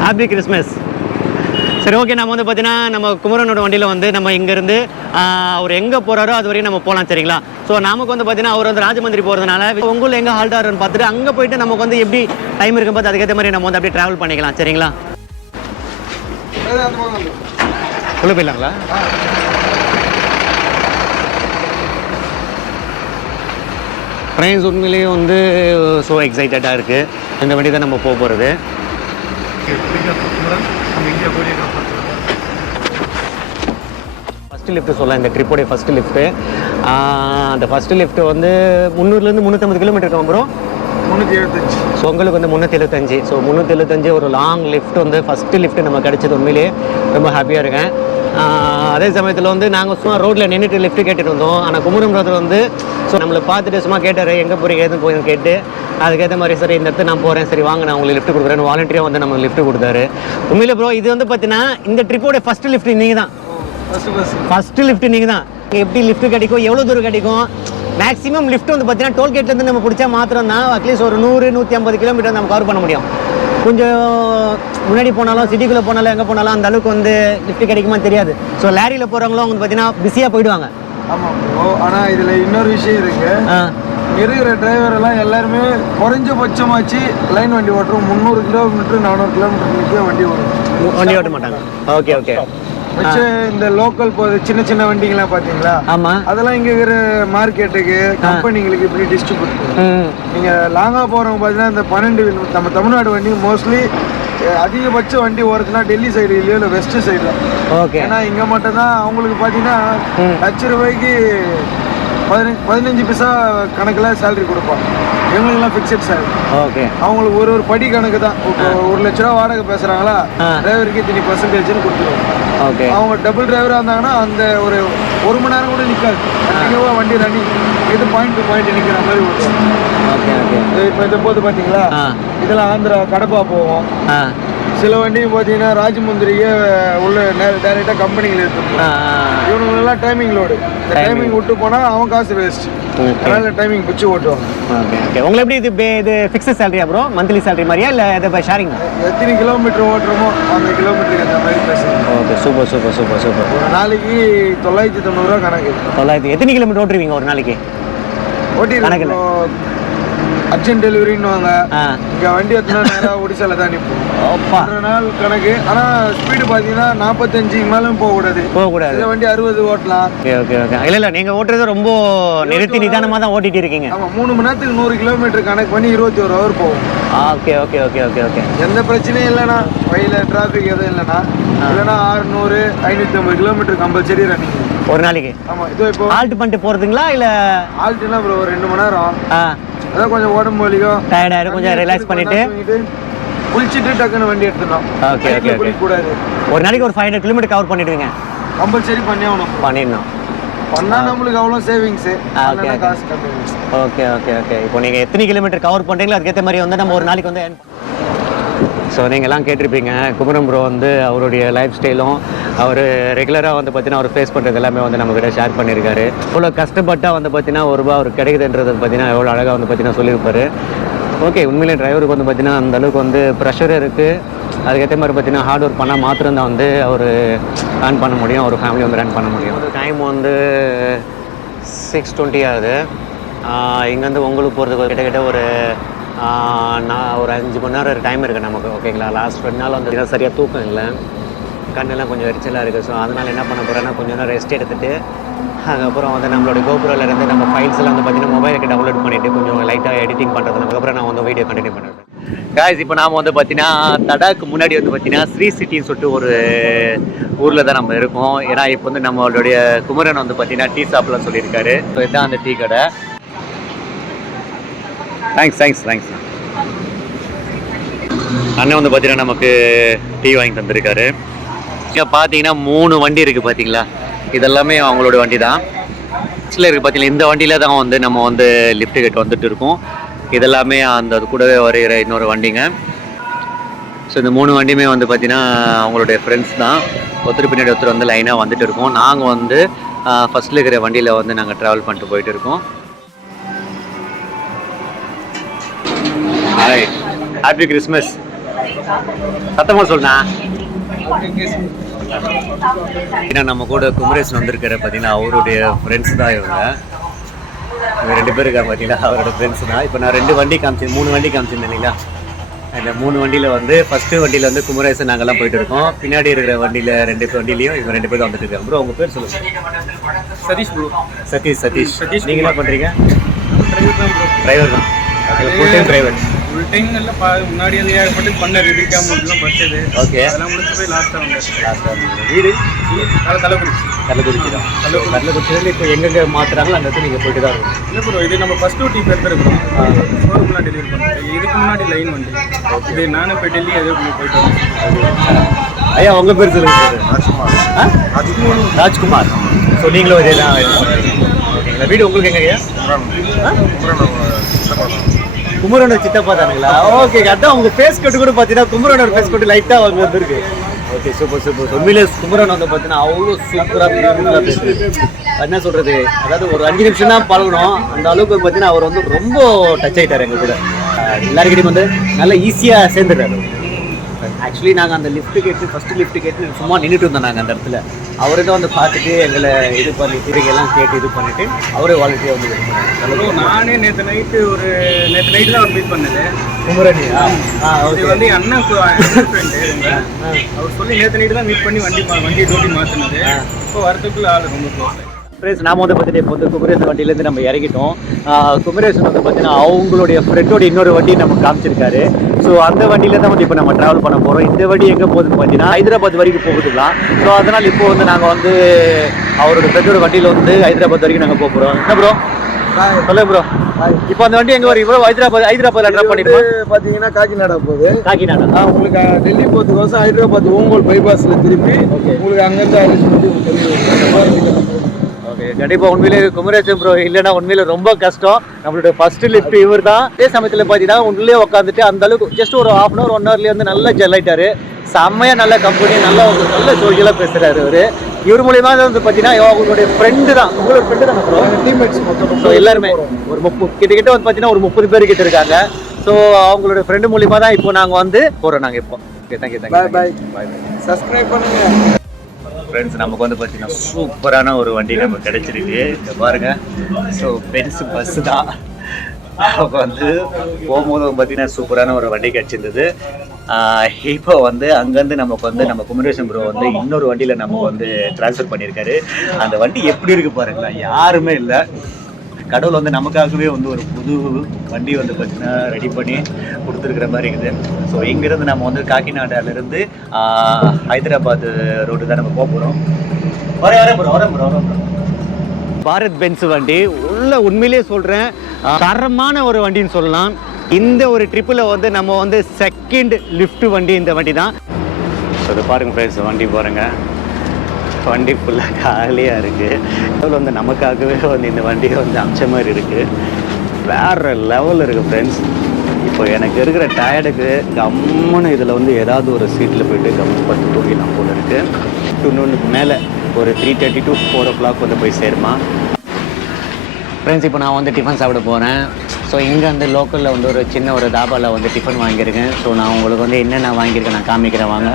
happy Christmas. சரி ஓகே, நம்ம வந்து பார்த்தீங்கன்னா நம்ம குமரனோட வண்டியில் வந்து நம்ம இங்கேருந்து அவர் எங்கே போகிறாரோ அது வரையும் நம்ம போகலாம் சரிங்களா. ஸோ நமக்கு வந்து பார்த்தீங்கன்னா அவர் வந்து ராஜமந்திரி போகிறதுனால உங்களை எங்கே ஹால்ட் ஆகுன்னு பார்த்துட்டு அங்கே போயிட்டு நமக்கு வந்து எப்படி டைம் இருக்கும் பார்த்து அதுக்கேற்ற மாதிரி நம்ம வந்து அப்படியே ட்ராவல் பண்ணிக்கலாம் சரிங்களா. உள்ளே போயிடலாங்களா? ஃப்ரெண்ட்ஸ், உண்மையிலேயே வந்து ஸோ எக்ஸைட்டடாக இருக்குது. இந்த வண்டி தான் நம்ம போக போகிறது. ஃபஸ்ட்டு லிஃப்ட்டு சொல்லலாம், இந்த ட்ரிப்போடைய ஃபஸ்ட்டு லிஃப்ட்டு. அந்த ஃபஸ்ட்டு லிஃப்ட்டு வந்து 300லேருந்து 350 கிலோமீட்டர் இருக்கும் ப்ரோ. 375. ஸோ உங்களுக்கு வந்து 375. ஸோ 375 ஒரு லாங் லிஃப்ட் வந்து ஃபஸ்ட்டு லிஃப்ட்டு நம்ம கிடச்சது. உண்மையிலேயே ரொம்ப ஹாப்பியாக இருக்கேன். அதே சமயத்தில் வந்து நாங்கள் சும்மா ரோட்டில் நின்றுட்டு லிஃப்ட்டு கேட்டுட்டு இருந்தோம். ஆனால் குமரன் பிரதர் வந்து ஸோ நம்மளை பார்த்துட்டு சும்மா கேட்டார் எங்கே போகிறீங்க எதுவும் போய் கேட்டு அதுக்கேற்ற மாதிரி சரி இந்த இடத்துல நான் போகிறேன், சரி வாங்க நான் உங்களுக்கு லிஃப்ட் கொடுக்குறேன்னு வாலண்டியராக வந்து நம்ம லிஃப்ட் கொடுத்தாரு. உண்மையிலே ப்ரோ இது வந்து பார்த்தீங்கன்னா இந்த ட்ரிப்போட ஃபஸ்ட்டு லிஃப்ட் நீங்கள் தான். ஃபஸ்ட்டு லிஃப்ட் நீங்கள் தான். எப்படி லிஃப்ட் கிடைக்கும், எவ்வளோ தூரம் கிடைக்கும், மேக்ஸிமம் லிஃப்ட் வந்து பார்த்தீங்கன்னா டோல்கேட்லேருந்து நம்ம பிடிச்சா மாத்திரம் தான் அட்லீஸ்ட் ஒரு 100-150 கிலோமீட்டர் நம்ம கவர் பண்ண முடியும். கொஞ்சம் முன்னாடி போனாலும் சிட்டிக்குள்ளே போனாலும் எங்கே போனாலும் அந்த அளவுக்கு வந்து லிஃப்ட் கிடைக்குமா தெரியாது. ஸோ லாரியில் போகிறவங்களும் வந்து பார்த்தீங்கன்னா பிஸியாக போயிடுவாங்க. ஆமாம் ப்ரோ, ஆனால் இதில் இன்னொரு விஷயம் இருக்குது. இருக்கிற டிரைவர் எல்லாம் எல்லாருமே குறைஞ்சபட்சமாச்சு லைன் வண்டி ஓட்டுறோம். 300 கிலோமீட்டர் 400 கிலோமீட்டருக்கு வண்டி ஓட்ட மாட்டாங்க. ஓகே. வச்சு இந்த லோக்கல் போகுது சின்ன சின்ன வண்டிங்கெல்லாம் பார்த்தீங்களா? ஆமாம், அதெல்லாம் இங்கே இருக்கிற மார்க்கெட்டுக்கு கம்பெனிங்களுக்கு இப்படி டிஸ்ட்ரிபியூட் பண்ணுவோம். நீங்கள் லாங்காக போகிறவங்க பார்த்தீங்கன்னா இந்த 12 நம்ம தமிழ்நாடு வண்டி மோஸ்ட்லி அதிகபட்ச வண்டி ஓடுறதுனா டெல்லி சைடு இல்லையோ இல்லை வெஸ்ட் சைடில். ஓகே, ஏன்னா இங்கே மட்டும்தான் அவங்களுக்கு பார்த்தீங்கன்னா ₹1,00,000 15 பைசா கணக்கில் சேலரி கொடுப்பாங்க. எங்களுக்குலாம் ஃபிக்ஸட் சேலரி. ஓகே, அவங்களுக்கு ஒரு படி கணக்கு தான். இப்போ ₹1,00,000 வாடகை பேசுகிறாங்களா, டிரைவருக்கு இத்தனை % கொடுத்துருவாங்க. ஓகே, அவங்க டபுள் டிரைவராக இருந்தாங்கன்னா அந்த ஒரு மணி நேரம் கூட நிற்காது. கண்டினியூவாக வண்டி ரன்னிங் இது பாயிண்ட் டு பாயிண்ட் நிற்கிற மாதிரி ஓட்டுவோம். இப்போ இதை போது பார்த்தீங்களா, இதெல்லாம் ஆந்திரா கடப்பா போவோம். சில வண்டியும் பார்த்தீங்கன்னா ராஜமுந்திரியே உள்ள டைரெக்டாக கம்பெனிகள் எடுத்துருக்கோம். இவனுங்களெல்லாம் டைமிங் லோடு. இந்த டைமிங் விட்டு போனால் அவன் காசு வேஸ்ட். அதனால டைமிங் பிடிச்சி ஓட்டுவாங்க. ஓகே. உங்களுக்கு எப்படி இது ஃபிக்ஸட் சேலரியா ப்ரோ? மந்த்லி சேலரி மாதிரியா இல்லை இதை பை ஷேரிங்? எத்தனை கிலோமீட்டர் ஓட்டுறோமோ அந்த கிலோமீட்டருக்கு அந்த மாதிரி பேசுகிறோம். Okay, super. ஒரு நாளைக்கு ₹990 கணக்கு. 900. எத்தனை கிலோமீட்டர் ஓட்டுருவீங்க ஒரு நாளைக்கு? ஓட்டி அர்ஜென்ட் டெலிவரின்னு வாங்க. இங்கே வண்டி எத்தனை நேரம் ஒடிசால தான் நிற்போம். ஒரு நாள் கணக்கு. ஆனால் ஸ்பீடு பார்த்தீங்கன்னா 45 மேலும் போகக்கூடாது. இந்த வண்டி 60 ஓட்டலாம். ஓகே. இல்லை நீங்கள் ஓட்டுறது ரொம்ப நிறுத்தி நிதானமாக தான் ஓட்டிட்டு இருக்கீங்க. ஆமாம், 3 மணி நேரத்துக்கு 100 கிலோமீட்டர் கணக்கு பண்ணி 21 ஹவர் போகும். ஓகே. எந்த பிரச்சனையும் இல்லைண்ணா, வழியில் டிராஃபிக் எதுவும் இல்லைண்ணா. 600 550 கிலோமீட்டர் கம்பல்சரி ரன்னிங் ஒரு நாளைக்கு. ஆமாம், இது இப்போ ஆல்ட் பண்ணிட்டு போகிறதுங்களா இல்லை? ஆல்ட்டுனா ஒரு 2 மணி நேரம். அதான் கொஞ்சம் உடம்பு வலிக்கும், டயர்டாயிரும், கொஞ்சம் ரிலாக்ஸ் பண்ணிட்டு குளிச்சுட்டு டக்குன்னு வண்டி எடுத்துட்டோம். Okay okay okay. கூடாது. ஒரு நாளைக்கு ஒரு 500 கிலோமீட்டர் கவர் பண்ணிடுவீங்க? கம்பல்சரி பண்ணி ஆகணும். பண்ணிடணும். பண்ணா நம்மளுக்கு அவ்வளோ சேவிங்ஸு. ஓகே காசு கம்மி. Okay okay okay. இப்போ நீங்கள் எத்தனை கிலோமீட்டர் கவர் பண்ணுறீங்களோ அதுக்கேற்ற மாதிரி வந்து நம்ம ஒரு நாளைக்கு வந்து ஸோ நீங்கள்லாம் கேட்டிருப்பீங்க குமரன் ப்ரோ வந்து அவருடைய லைஃப் ஸ்டைலும் அவர் ரெகுலராக வந்து பார்த்தீங்கன்னா அவர் ஃபேஸ் பண்ணுறது எல்லாமே வந்து நம்மக்கிட்ட ஷேர் பண்ணியிருக்காரு. இவ்வளோ கஷ்டப்பட்டால் வந்து பார்த்தீங்கன்னா ஒரு ரூபா அவருக்கு கிடைக்குதுன்றது பார்த்தீங்கன்னா எவ்வளோ அழகாக வந்து பார்த்தீங்கன்னா சொல்லியிருப்பாரு. ஓகே, உண்மையிலே டிரைவருக்கு வந்து பார்த்தீங்கன்னா அந்தளவுக்கு வந்து ப்ரெஷர் இருக்குது. அதுக்கேற்ற மாதிரி பார்த்தீங்கன்னா ஹார்ட் ஒர்க் பண்ணால் மாத்திரம்தான் வந்து அவர் ரன் பண்ண முடியும், அவர் ஃபேமிலி வந்து ரன் பண்ண முடியும். டைம் வந்து 6:20 ஆகுது. இங்கேருந்து உங்களுக்கு போகிறதுக்கு கிட்டத்தட்ட ஒரு நான் ஒரு 5 மணி நேரம் டைம் இருக்குது நமக்கு. ஓகேங்களா, லாஸ்ட் 2 நாள் வந்து சரியாக தூக்கம் இல்லை, கண்ணெல்லாம் கொஞ்சம் எரிச்சலாக இருக்குது. ஸோ அதனால் என்ன பண்ண போகிறேன்னா கொஞ்சம் நேரம் ரெஸ்ட் எடுத்துகிட்டு அதுக்கப்புறம் வந்து நம்மளோட கோபுரோலேருந்து நம்ம ஃபைல்ஸ் எல்லாம் வந்து பார்த்தீங்கன்னா மொபைலுக்கு டவுன்லோட் பண்ணிவிட்டு கொஞ்சம் லைட்டாக எடிட்டிங் பண்ணுறது. அதுக்கப்புறம் நான் வந்து வீடியோ கண்டினியூ பண்ணுறேன். காய்ஸ், இப்போ நாம் வந்து பார்த்தீங்கன்னா தடாக்கு முன்னாடி வந்து பார்த்தீங்கன்னா ஸ்ரீ சிட்டின்னு சொல்லிட்டு ஒரு ஊரில் தான் நம்ம இருக்கோம். ஏன்னா இப்போ வந்து நம்மளுடைய குமரன் வந்து பார்த்தீங்கன்னா டீ ஷாப்லாம் சொல்லியிருக்காரு. ஸோ இதுதான் அந்த டீ கடை. தேங்க்ஸ். அண்ணன் வந்து பார்த்தீங்கன்னா நமக்கு டீ வாங்கி தந்திருக்காரு. இங்கே பார்த்தீங்கன்னா 3 வண்டி இருக்குது பார்த்தீங்களா, இதெல்லாமே அவங்களோட வண்டி தான். ஆக்சுவலாக இருக்குது பார்த்தீங்களா, இந்த வண்டியில் தான் வந்து நம்ம வந்து லிஃப்ட் கேட் வந்துட்டு இருக்கோம். இதெல்லாமே அந்த அது கூடவே வருகிற இன்னொரு வண்டிங்க. ஸோ இந்த 3 வண்டியுமே வந்து பார்த்தீங்கன்னா அவங்களுடைய ஃப்ரெண்ட்ஸ் தான். ஒருத்தர் பின்னாடி ஒருத்தர் வந்து லைனாக வந்துட்டு இருக்கோம். நாங்கள் வந்து ஃபஸ்ட்டில் இருக்கிற வண்டியில் வந்து நாங்கள் ட்ராவல் பண்ணிட்டு போயிட்டு இருக்கோம். Hi, happy Christmas. சத்தமாக சொல்லுண்ணா. ஏன்னா நம்ம கூட குமரேசன் வந்திருக்கிற பார்த்தீங்கன்னா அவருடைய ஃப்ரெண்ட்ஸ் தான் இவங்க 2 பேர் இருக்காங்க பார்த்தீங்கன்னா, அவரோட ஃப்ரெண்ட்ஸ் தான். இப்போ நான் 3 வண்டி காமிச்சிருந்தேன் இல்லைங்களா, அந்த 3 வண்டியில் வந்து ஃபஸ்ட்டு வண்டியில் வந்து குமரேசன் நாங்கள்லாம் போயிட்டு இருக்கோம். பின்னாடி இருக்கிற வண்டியில் 2 வண்டிலையும் இவங்க 2 பேர் தான் வந்துட்டு இருக்காங்க. ப்ரோ உங்கள் பேர் சொல்லுங்கள். சதீஷ் ப்ரோ. சதீஷ். நீங்கள் என்ன பண்ணுறீங்க? டிரைவர் தான். Full time driver. Full time இல்லை, முன்னாடி வந்து ஏகப்பட்டு பண்ண ரெடிக்காக மட்டும் படிச்சது. ஓகே, அதெல்லாம் முடிச்சு போய் லாஸ்ட்டாக வீடு கள்ளக்குறிச்சி தான். கள்ளக்குறிச்சியில் இப்போ எங்கெங்கே மாற்றுறாங்களோ அந்த இடத்துல நீங்கள் போயிட்டு தான் இருக்கும். இல்லை ப்ரோ, இது நம்ம ஃபஸ்ட் டூ டீப் எடுத்துருக்கோம். ஷோரூம்லாம் டெலிவரி பண்ணுறோம். இதுக்கு முன்னாடி லைன் வண்டி இது நானும் இப்போ டெல்லி எதோ போயிட்டு வரேன். ஐயா உங்கள் பேர் சொல்லுங்கள். ராஜ்குமார். ஸோ நீங்களும் இதே தான் ஓகேங்களா? வீடு உங்களுக்கு எங்க ஐயா? குமரனோட சித்தப்பா தானுங்களா? ஓகே, அதான் உங்கள் ஃபேஸ் கட்டு கூட பார்த்தீங்கன்னா குமரனோட ஃபேஸ் கட்டு லைட்டாக அவங்க வந்துருக்கு. Okay, super. உண்மையிலே குமரன் வந்து பார்த்தீங்கன்னா அவ்வளோ சூப்பராக பேசுறது. என்ன சொல்கிறது, அதாவது ஒரு 5 நிமிஷம் தான் பழகணும், அந்த அளவுக்கு பார்த்தீங்கன்னா அவர் வந்து ரொம்ப டச் ஆகிட்டார் எங்கள் கூட. எல்லாருக்கிட்டையும் வந்து நல்லா ஈஸியாக சேர்ந்துடுறாரு. ஆக்சுவலி நாங்கள் அந்த ஃபஸ்ட்டு லிஃப்ட் கேட்டு சும்மா நின்றுட்டு இருந்தோம். நாங்கள் அந்த இடத்துல அவர்கிட்ட வந்து பார்த்துட்டு எங்களை இது பண்ணிட்டு எல்லாம் கேட்டு இது பண்ணிவிட்டு அவரே வாலண்டியாக வந்து நானே நேற்று நைட்டு தான் அவர் மீட் பண்ணது. குமரணி இது வந்து என் அண்ணன் ஃப்ரெண்டு. அவர் சொல்லி நேற்று நைட்டு தான் மீட் பண்ணி வண்டி டூட்டி மாற்றினது. இப்போ வரத்துக்குள்ள ஆள் ரொம்ப க்ளோஸ். ஃப்ரெண்ட்ஸ், நாம் வந்து பார்த்துட்டு இப்போ வந்து குமரேசன் வண்டியிலேருந்து நம்ம இறங்கிட்டோம். குமரேசன் வந்து பார்த்தீங்கன்னா அவங்களுடைய ஃப்ரெண்டோட இன்னொரு வண்டி நம்ம காமிச்சிருக்காரு. ஸோ அந்த வண்டியில் தான் வந்து இப்போ நம்ம ட்ராவல் பண்ண போகிறோம். இந்த வண்டி எங்கே போகுதுன்னு பார்த்தீங்கன்னா ஹைதராபாத் வரைக்கும் போகுதுலாம். ஸோ அதனால் இப்போ வந்து நாங்கள் வந்து அவரோட ஃப்ரெண்டோட வண்டியில் வந்து ஹைதராபாத் வரைக்கும் நாங்கள் போக போகிறோம். என்ன ப்ரோ சொல்லுங்க ப்ரோ, இப்போ அந்த வண்டி எங்கே வரும்? இவ்வளோ ஹைதராபாத்ல ட்ராப் பண்ணிட்டு பார்த்தீங்கன்னா காக்கிநாடா போகுது. காக்கிநாடா உங்களுக்கு டெல்லி போகிறதுக்கோசம் ஹைதராபாத் ஓங்கோல் பைபாஸில் திருப்பி உங்களுக்கு அங்கேருந்து அரேஞ்ச் பண்ணி. ஓகே, கண்டிப்பாக உண்மையிலே குமரேசன் ப்ரோ இல்லைன்னா உண்மையில ரொம்ப கஷ்டம். நம்மளோட ஃபர்ஸ்ட் லிஃப்ட் இவர் தான். அதே சமயத்தில் பார்த்தீங்கன்னா உள்ளே உட்காந்துட்டு அந்த அளவுக்கு ஜஸ்ட் ஒரு 1/2 hour 1 hourலேயே வந்து நல்லா ஜெல் ஆயிட்டாரு. செம்மையாக நல்ல கம்பெனி, நல்ல சோஷியலாக பேசுகிறாரு அவர். இவர் மூலியமா வந்து பார்த்தீங்கன்னா அவங்களுடைய ஃப்ரெண்டு தான். உங்களோட ஃப்ரெண்டு தான் ப்ரோ? டீம்மேட்ஸ் மொத்தம் ஸோ எல்லாருமே ஒரு 30 கிட்ட வந்து பார்த்தீங்கன்னா ஒரு 30 பேர் கிட்ட இருக்காங்க. ஸோ அவங்களோட ஃப்ரெண்டு மூலியமாக தான் இப்போ நாங்கள் வந்து போகிறோம். நாங்கள் இப்போ ஓகே, தேங்க்யூ. பாய். சப்ஸ்கிரைப் பண்ணுங்க ஃப்ரெண்ட்ஸ். நமக்கு வந்து பார்த்தீங்கன்னா சூப்பரான ஒரு வண்டி நமக்கு கிடைச்சிருக்கு. இங்கே பாருங்க. ஸோ பென்ஸ் பஸ்ஸு தான். அப்போ வந்து போகும்போது பார்த்தீங்கன்னா சூப்பரான ஒரு வண்டி கிடச்சிருந்தது. இப்போ வந்து அங்கேருந்து நமக்கு வந்து நம்ம குமரேசன் ப்ரோ வந்து இன்னொரு வண்டியில் நமக்கு வந்து ட்ரான்ஸ்ஃபர் பண்ணியிருக்காரு. அந்த வண்டி எப்படி இருக்குது பாருங்களேன், யாருமே இல்லை. கடவுள் வந்து நமக்காகவே வந்து ஒரு புது வண்டி வந்து பார்த்தீங்கன்னா ரெடி பண்ணி கொடுத்துருக்குற மாதிரி இருக்குது. ஸோ இங்கேருந்து நம்ம வந்து காக்கிநாடாலேருந்து ஹைதராபாத் ரோடு தான் நம்ம போக போகிறோம். வரேன். பாரத் பென்ஸ் வண்டி உள்ள உண்மையிலேயே சொல்கிறேன் தரமான ஒரு வண்டின்னு சொல்லலாம். இந்த ஒரு ட்ரிப்பில் வந்து நம்ம வந்து செகண்ட் லிஃப்ட் வண்டி இந்த வண்டி தான். ஸோ இது பாருங்கள் ஃப்ரெண்ட்ஸ், வண்டி பாருங்க, வண்டி ஃபுல்லாக காலியாக இருக்குது. லெவல் வந்து நமக்காகவே வந்து இந்த வண்டியை வந்து அமிச்ச மாதிரி இருக்குது. வேறு லெவல் இருக்குது ஃப்ரெண்ட்ஸ். இப்போ எனக்கு இருக்கிற டயர்டுக்கு கம்முன்னு இதில் வந்து ஏதாவது ஒரு சீட்டில் போய்ட்டு கம்முன்னு படுத்து தூங்கிடலாம் போல இருக்குது. இன்னொன்றுக்கு மேலே ஒரு 3:30 to 4 o'clock வந்து போய் சேருமா. ஃப்ரெண்ட்ஸ், இப்போ நான் வந்து டிஃபன் சாப்பிட போகிறேன். ஸோ இங்கே வந்து லோக்கலில் வந்து ஒரு சின்ன ஒரு தாபாவில் வந்து டிஃபன் வாங்கியிருக்கேன். ஸோ நான் உங்களுக்கு வந்து என்னென்ன வாங்கியிருக்கேன் நான் காமிக்கிறேன் வாங்க.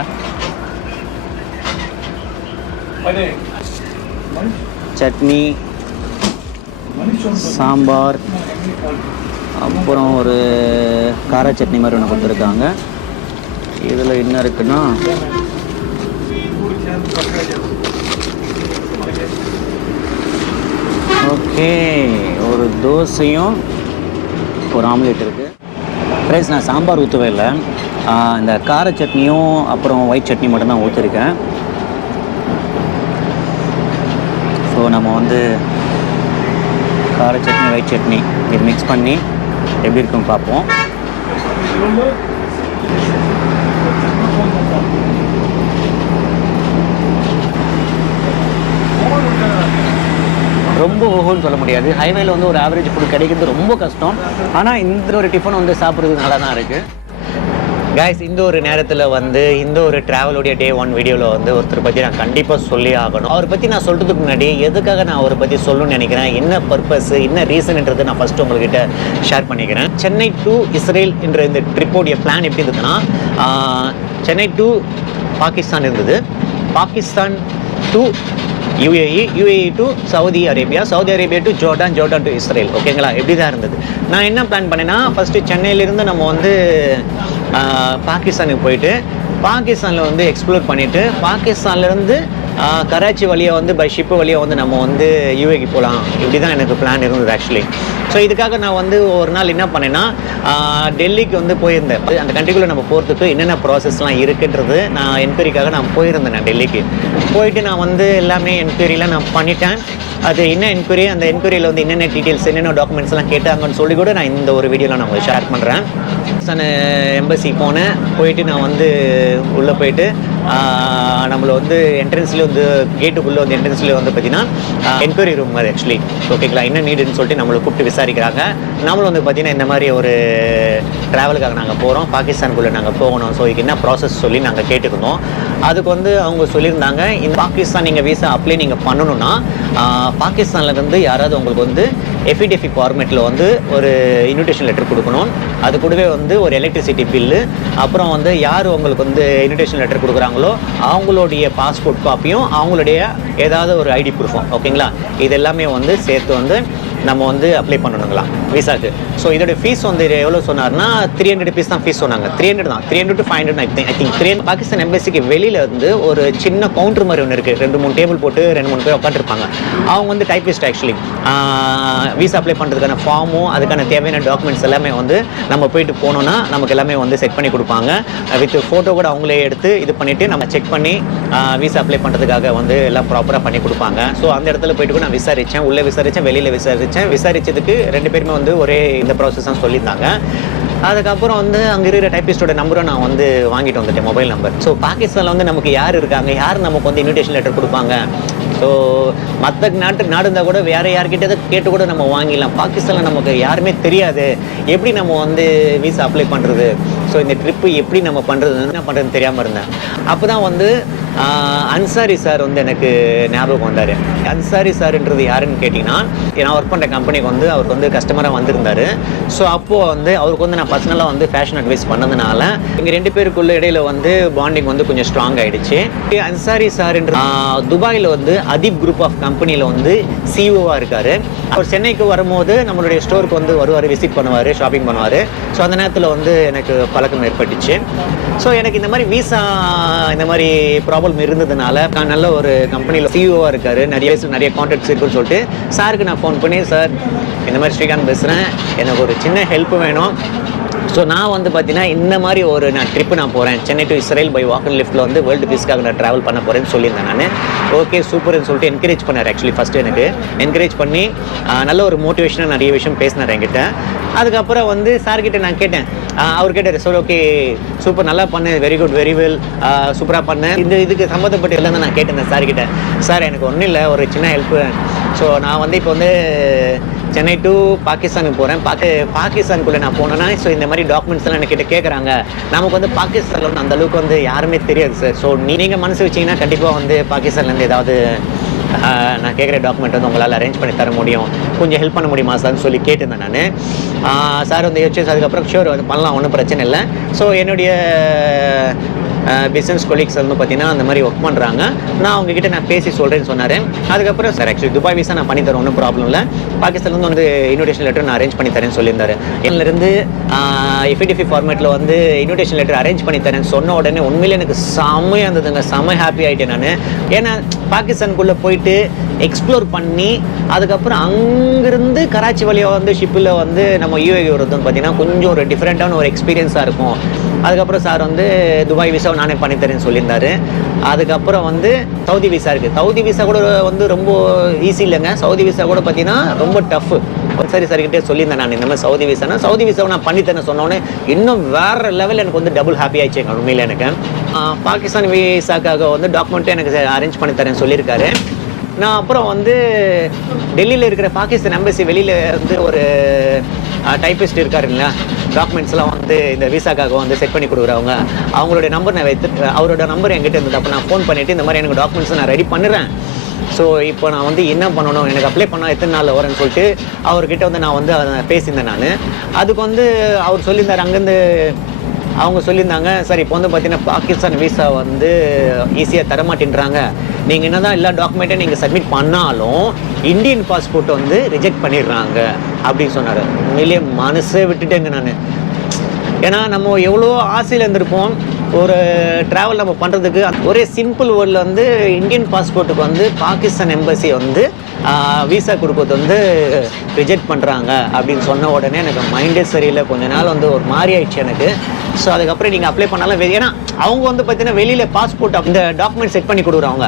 சட்னி, சாம்பார், அப்புறம் ஒரு கார சட்னி மாதிரி ஒன்று கொடுத்துருக்காங்க. இதில் என்ன இருக்குன்னா ஓகே, ஒரு தோசையும் ஒரு ஆம்லேட் இருக்குது. ஃப்ரெண்ட்ஸ், நான் சாம்பார் ஊற்றவே இல்லை, இந்த கார சட்னியும் அப்புறம் ஒயிட் சட்னி மட்டும்தான் ஊற்றிருக்கேன். ஸோ நம்ம வந்து கார சட்னி ஒயிட் சட்னி இது மிக்ஸ் பண்ணி எப்படி இருக்குன்னு பார்ப்போம். ரொம்ப ஓஹோன்னு சொல்ல முடியாது. ஹைவேல வந்து ஒரு ஆவரேஜ் ஃபுட் கிடைக்கிறது ரொம்ப கஷ்டம். ஆனால் இந்த ஒரு டிஃபன் வந்து சாப்பிட்றது நல்லா தான் இருக்குது. கைஸ், இந்த ஒரு நேரத்தில் வந்து இந்த ஒரு ட்ராவலுடைய டே 1 வீடியோவில் வந்து ஒருத்தர் பற்றி நான் கண்டிப்பாக சொல்லி ஆகணும். அவரை பற்றி நான் சொல்கிறதுக்கு முன்னாடி எதுக்காக நான் அவரை பற்றி சொல்லணும்னு நினைக்கிறேன், என்ன பர்பஸ், என்ன ரீசன்ன்றது நான் ஃபஸ்ட்டு உங்கள்கிட்ட ஷேர் பண்ணிக்கிறேன். சென்னை டு இஸ்ரேல் என்ற இந்த ட்ரிப்போடைய பிளான் எப்படி இருந்ததுன்னா, சென்னை டு பாகிஸ்தான் இருந்தது, Pakistan to UAE, UAE to Saudi Arabia, Saudi Arabia to Jordan, Jordan to Israel. ஓகேங்களா, எப்படி தான் இருந்தது. நான் என்ன பிளான் பண்ணேன்னா, ஃபஸ்ட்டு சென்னையிலேருந்து நம்ம வந்து பாகிஸ்தானுக்கு போயிட்டு பாகிஸ்தானில் வந்து எக்ஸ்ப்ளோர் பண்ணிவிட்டு பாகிஸ்தான்லேருந்து கராச்சி வழியாக வந்து பை ஷிப்பு வழியாக வந்து நம்ம வந்து யூஏக்கு போகலாம். இப்படி தான் எனக்கு பிளான் இருந்தது ஆக்சுவலி. ஸோ இதுக்காக நான் வந்து ஒரு நாள் என்ன பண்ணேன்னா, டெல்லிக்கு வந்து போயிருந்தேன். அந்த கண்ட்ரிக்குள்ளே நம்ம போகிறதுக்கு என்னென்ன ப்ராசஸ்லாம் இருக்குன்றது நான் என்கொயரிக்காக நான் போயிருந்தேன். நான் டெல்லிக்கு போயிட்டு நான் வந்து எல்லாமே என்கொயரிலாம் நான் பண்ணிட்டேன். அது என்ன என்கொயரி, அந்த என்கொயரியில் வந்து என்னென்ன டீட்டெயில்ஸ், என்னென்ன டாக்குமெண்ட்ஸ்லாம் கேட்டாங்கன்னு சொல்லி கூட நான் இந்த ஒரு வீடியோவில் நான் உங்களுக்கு ஷேர் பண்ணுறேன். நான் எம்பசி போனேன். போயிட்டு நான் வந்து உள்ளே போயிட்டு நம்மளை வந்து என்ட்ரன்ஸ்லேயே வந்து கேட்டுக்குள்ளே வந்து என்ட்ரன்ஸ்லேயே வந்து பார்த்தீங்கன்னா என்கொயரி ரூம் மாதிரி ஆக்சுவலி. ஓகேங்களா, என்ன நீடுன்னு சொல்லிட்டு நம்மளை கூப்பிட்டு விசாரிக்கிறாங்க. நம்மளும் வந்து பார்த்தீங்கன்னா இந்த மாதிரி ஒரு ட்ராவலுக்காக நாங்கள் போகிறோம், பாகிஸ்தானுக்குள்ளே நாங்கள் போகணும், ஸோ இதுக்கு என்ன ப்ராசஸ் சொல்லி நாங்கள் கேட்டுருந்தோம். அதுக்கு வந்து அவங்க சொல்லியிருந்தாங்க, இந்த பாகிஸ்தான் நீங்கள் வீசா அப்ளை நீங்கள் பண்ணணுன்னா பாகிஸ்தான்லேருந்து யாராவது உங்களுக்கு வந்து எஃபிடெஃபி ஃபார்மேட்டில் வந்து ஒரு இன்விடேஷன் லெட்டர் கொடுக்கணும். அது கூடவே வந்து ஒரு எலக்ட்ரிசிட்டி பில்லு, அப்புறம் வந்து யார் உங்களுக்கு வந்து இன்விடேஷன் லெட்டர் கொடுக்குறாங்களோ அவங்களுடைய பாஸ்போர்ட் காப்பியும் அவங்களுடைய ஏதாவது ஒரு ஐடி ப்ரூஃபும். ஓகேங்களா, இது எல்லாமே வந்து சேர்த்து வந்து நம்ம வந்து அப்ளை பண்ணணுங்களா விசாக்கு. ஸோ இதோட ஃபீஸ் வந்து எவ்வளோ சொன்னார்னா 300 rupees தான் ஃபீஸ் சொன்னாங்க. 300 தான், 300 to 500 ஐ திங்க் 300. பாகிஸ்தான் எம்பசிக்கு வெளியில் வந்து ஒரு சின்ன கவுண்டர் மாதிரி ஒன்று இருக்குது. 2-3 டேபிள் போட்டு 2-3 பேர் உட்காந்துருப்பாங்க. அவங்க வந்து டைப்பிஸ்ட் ஆக்சுவலி. வீசா அப்ளை பண்ணுறதுக்கான ஃபார்மும் அதுக்கான தேவையான டாக்குமெண்ட்ஸ் எல்லாமே வந்து நம்ம போயிட்டு போனோன்னா நமக்கு எல்லாமே வந்து செட் பண்ணி கொடுப்பாங்க. வித் ஃபோட்டோ கூட அவங்களே எடுத்து இது பண்ணிவிட்டு நம்ம செக் பண்ணி வீசா அப்ளை பண்ணுறதுக்காக வந்து எல்லாம் ப்ராப்பராக பண்ணி கொடுப்பாங்க. ஸோ அந்த இடத்துல போயிட்டு கூட நான் விசாரித்தேன், உள்ளே விசாரித்தேன், வெளியில் விசாரித்ததுக்கு 2 பேருமே வந்து ஒரே இந்த ப்ராசஸ் தான் சொல்லியிருந்தாங்க. அதுக்கப்புறம் வந்து அங்கே இருக்கிற டைப்பிஸ்டோட நம்பரை நான் வந்து வாங்கிட்டு வந்துட்டேன், மொபைல் நம்பர். ஸோ பாகிஸ்தானில் வந்து நமக்கு யார் இருக்காங்க, யார் நமக்கு வந்து இன்விடேஷன் லெட்டர் கொடுப்பாங்க. ஸோ மற்ற நாடு இருந்தால் கூட வேறு யார்கிட்ட கேட்டு கூட நம்ம வாங்கிடலாம். பாகிஸ்தானில் நமக்கு யாருமே தெரியாது, எப்படி நம்ம வந்து வீசா அப்ளை பண்ணுறது, ஸோ இந்த ட்ரிப்பு எப்படி நம்ம பண்ணுறது, என்ன பண்ணுறதுன்னு தெரியாமல் இருந்தேன். அப்போ தான் வந்து அன்சாரி சார் வந்து எனக்கு ஞாபகம் வந்தார். அன்சாரி சார்ன்றது யாருன்னு கேட்டிங்கன்னா, நான் ஒர்க் பண்ணுற கம்பெனிக்கு வந்து அவருக்கு வந்து கஸ்டமராக வந்திருந்தார். ஸோ அப்போது வந்து அவருக்கு வந்து நான் பர்சனலாக வந்து ஃபேஷன் அட்வைஸ் பண்ணதுனால எங்கள் 2 பேருக்குள்ள இடையில வந்து பாண்டிங் வந்து கொஞ்சம் ஸ்ட்ராங் ஆகிடுச்சு. அன்சாரி சார்ன்ற துபாயில் வந்து அதீப் குரூப் ஆஃப் கம்பெனியில் வந்து சிஇஓவாக இருக்கார். அவர் சென்னைக்கு வரும்போது நம்மளுடைய ஸ்டோருக்கு வந்து வருவார், விசிட் பண்ணுவார், ஷாப்பிங் பண்ணுவார். ஸோ அந்த நேரத்தில் வந்து எனக்கு பழக்கம் ஏற்பட்டுச்சு. ஸோ எனக்கு இந்த மாதிரி வீசா இந்த மாதிரி ப்ராப்ளம் இருந்ததுனால நல்ல ஒரு கம்பெனியில் சிஇஓவாக இருக்கார், நிறைய கான்டாக்ட்ஸ் இருக்குன்னு சொல்லிட்டு சாருக்கு நான் ஃபோன் பண்ணி, சார் இந்த மாதிரி ஸ்ரீகாந்த் பேசுகிறேன், எனக்கு ஒரு சின்ன ஹெல்ப் வேணும், ஸோ நான் வந்து பார்த்தீங்கன்னா இந்த மாதிரி ஒரு ட்ரிப்பு நான் போகிறேன், Chennai to Israel by walk and லிஃப்ட்டில் வந்து வேர்ல்டு பீஸ்க்காக நான் ட்ராவல் பண்ண போகிறேன்னு சொல்லியிருந்தேன் நான். ஓகே சூப்பர்னு சொல்லிட்டு என்கரேஜ் பண்ணார். ஆக்சுவலி ஃபஸ்ட்டு எனக்கு என்கரேஜ் பண்ணி நல்ல ஒரு மோட்டிவேஷனாக நிறைய விஷயம் பேசினார் என்கிட்ட. அதுக்கப்புறம் வந்து சார்கிட்ட நான் கேட்டேன், அவர் கேட்டார், சார் ஓகே சூப்பர் நல்லா பண்ணு, வெரி குட் வெரி வெல், சூப்பராக பண்ணேன். இதுக்கு சம்மந்தப்பட்ட எல்லாம் தான் நான் கேட்டேன் சார்கிட்ட. சார் எனக்கு ஒன்றும் இல்லை, ஒரு சின்ன ஹெல்ப்பு. ஸோ நான் வந்து இப்போ வந்து சென்னை டு பாகிஸ்தானுக்கு போகிறேன். பாகிஸ்தானுக்குள்ளே நான் போனேன்னா ஸோ இந்த மாதிரி டாக்குமெண்ட்ஸ் எல்லாம் என்கிட்ட கேட்குறாங்க. நமக்கு வந்து பாகிஸ்தானில் வந்து அந்த அளவுக்கு வந்து யாருமே தெரியாது சார். ஸோ நீங்கள் மனசு வச்சிங்கன்னா கண்டிப்பாக வந்து பாகிஸ்தான்லேருந்து ஏதாவது நான் கேட்குற டாக்குமெண்ட் வந்து உங்களால் அரேஞ்ச் பண்ணி தர முடியும், கொஞ்சம் ஹெல்ப் பண்ண முடியுமா சார்னு சொல்லி கேட்டிருந்தேன் நான். சார் வந்து யோசிச்சு அதுக்கப்புறம் ஷூர் வந்து பண்ணலாம், ஒன்றும் பிரச்சனை இல்லை. ஸோ என்னுடைய பிஸ்னஸ் கொலீக்ஸ் வந்து பார்த்தீங்கன்னா அந்த மாதிரி ஒர்க் பண்ணுறாங்க, நான் அவங்ககிட்ட நான் பேசி சொல்கிறேன்னு சொன்னார். அதுக்கப்புறம் சார் ஆக்சுவலி துபாய் விசா நான் பண்ணி தரேன், ஒன்றும் ப்ராப்ளம் இல்லை, பாகிஸ்தான்லேருந்து வந்து இன்விடேஷன் லெட்டர் நான் அரேஞ்ச் பண்ணி தரேன்னு சொல்லியிருந்தாரு. என்னிலேருந்து FATF ஃபார்மேட்டில் வந்து இன்விடேஷன் லெட்டர் அரேஞ்ச் பண்ணி தரேன்னு சொன்ன உடனே உண்மையிலே எனக்கு செம்மையாக இருந்ததுங்க, செம்ம ஹாப்பி ஆகிட்டேன் நான். ஏன்னா பாகிஸ்தானுக்குள்ளே போயிட்டு எக்ஸ்ப்ளோர் பண்ணி அதுக்கப்புறம் அங்கேருந்து கராச்சி வழியாக வந்து ஷிப்பில் வந்து நம்ம UAE வரதுன்னு பார்த்தீங்கன்னா கொஞ்சம் ஒரு டிஃப்ரெண்ட்டான ஒரு எக்ஸ்பீரியன்ஸாக இருக்கும். அதுக்கப்புறம் சார் வந்து துபாய் விசாவை நானே பண்ணித்தரேன்னு சொல்லியிருந்தாரு. அதுக்கப்புறம் வந்து சவுதி விசா இருக்குது. சவுதி விசா கூட வந்து ரொம்ப ஈஸி இல்லைங்க, சவுதி விசா கூட பார்த்தீங்கன்னா ரொம்ப டஃப். சரி சரிக்கிட்டே சொல்லியிருந்தேன் நான், இந்த மாதிரி சவுதி விசாவை நான் பண்ணித்தரேன் சொன்னோன்னே இன்னும் வேறு லெவலில் எனக்கு வந்து டபுள் ஹாப்பி ஆயிடுச்சுங்க உண்மையில் எனக்கு. பாகிஸ்தான் விசாக்காக வந்து டாக்குமெண்ட்டே எனக்கு அரேஞ்ச் பண்ணி தரேன்னு சொல்லியிருக்காரு. நான் அப்புறம் வந்து டெல்லியில் இருக்கிற பாகிஸ்தான் எம்பசி வெளியில் வந்து ஒரு டைப்பிஸ்ட் இருக்காருங்களா, டாக்குமெண்ட்ஸ்லாம் வந்து இந்த விசாக்காக வந்து செட் பண்ணி கொடுக்குறவங்க, அவங்களுடைய நம்பர் நான் அவரோட நம்பர் என்கிட்ட இருந்தது. அப்போ நான் ஃபோன் பண்ணிவிட்டு இந்த மாதிரி எனக்கு டாக்குமெண்ட்ஸ் நான் ரெடி பண்ணுறேன், ஸோ இப்போ நான் வந்து என்ன பண்ணணும், எனக்கு அப்ளை பண்ணால் எத்தனை நாளில் வரேன்னு சொல்லிட்டு அவர்கிட்ட வந்து நான் வந்து அதை பேசியிருந்தேன் நான். அதுக்கு வந்து அவர் சொல்லியிருந்தார், அங்கேருந்து அவங்க சொல்லியிருந்தாங்க, சார் இப்போ வந்து பார்த்தீங்கன்னா பாகிஸ்தான் விசா வந்து ஈஸியாக தரமாட்டேன்றாங்க, நீங்கள் என்ன தான் எல்லா டாக்குமெண்ட்டையும் நீங்கள் சப்மிட் பண்ணாலும் இந்தியன் பாஸ்போர்ட் வந்து ரிஜெக்ட் பண்ணிடுறாங்க அப்படின்னு சொன்னார். உண்மையிலேயே மனசே விட்டுட்டேங்க நான். ஏன்னா நம்ம எவ்வளோ ஆசையில் இருந்திருப்போம் ஒரு ட்ராவல் நம்ம பண்ணுறதுக்கு. ஒரே சிம்பிள் வேர்டில் வந்து இந்தியன் பாஸ்போர்ட்டுக்கு வந்து பாகிஸ்தான் எம்பசி வந்து விசா கொடுக்கறது வந்து ரிஜெக்ட் பண்ணுறாங்க அப்படின்னு சொன்ன உடனே எனக்கு மைண்டே சரியில்லை, கொஞ்ச நாள் வந்து ஒரு மாதிரி ஆயிடுச்சு எனக்கு. ஸோ அதுக்கப்புறம் நீங்கள் அப்ளை பண்ணாலும் ஏன்னா அவங்க வந்து பார்த்தீங்கன்னா வெளியில் பாஸ்போர்ட் இந்த டாக்குமெண்ட் செட் பண்ணி கொடுக்குறவங்க,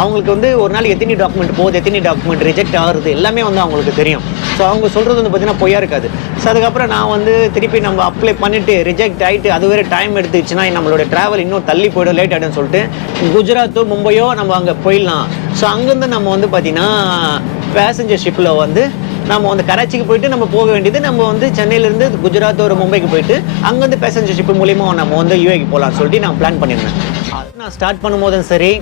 அவங்களுக்கு வந்து ஒரு நாளைக்கு எத்தனை டாக்குமெண்ட் போகுது, எத்தனை டாக்குமெண்ட் ரிஜெக்ட் ஆகுறது எல்லாமே வந்து அவங்களுக்கு தெரியும். ஸோ அவங்க சொல்கிறது வந்து பார்த்தீங்கன்னா பொய்யா இருக்காது. ஸோ அதுக்கப்புறம் நான் வந்து திருப்பி நம்ம அப்ளை பண்ணிவிட்டு ரிஜெக்ட் ஆகிட்டு அது வேறு டைம் எடுத்துச்சுன்னா நம்மளோட ட்ராவல் இன்னும் தள்ளி போய்டும், லேட் ஆகிடும்னு சொல்லிட்டு குஜராத்தோ மும்பையோ நம்ம அங்கே போயிடலாம். ஸோ அங்கேருந்து நம்ம வந்து பார்த்திங்கன்னா பேசஞ்சர் ஷிப்பில் வந்து நம்ம வந்து கராச்சிக்கு போயிட்டு நம்ம போக வேண்டியது, நம்ம வந்து சென்னையிலேருந்து குஜராத் ஒரு மும்பைக்கு போயிட்டு அங்கேருந்து பேசஞ்சர் ஷிப்பு மூலிமா நம்ம வந்து UAEக்கு போகலான்னு சொல்லிட்டு நான் பிளான் பண்ணியிருந்தேன். அது நான் ஸ்டார்ட் பண்ணும்போதும் சரி,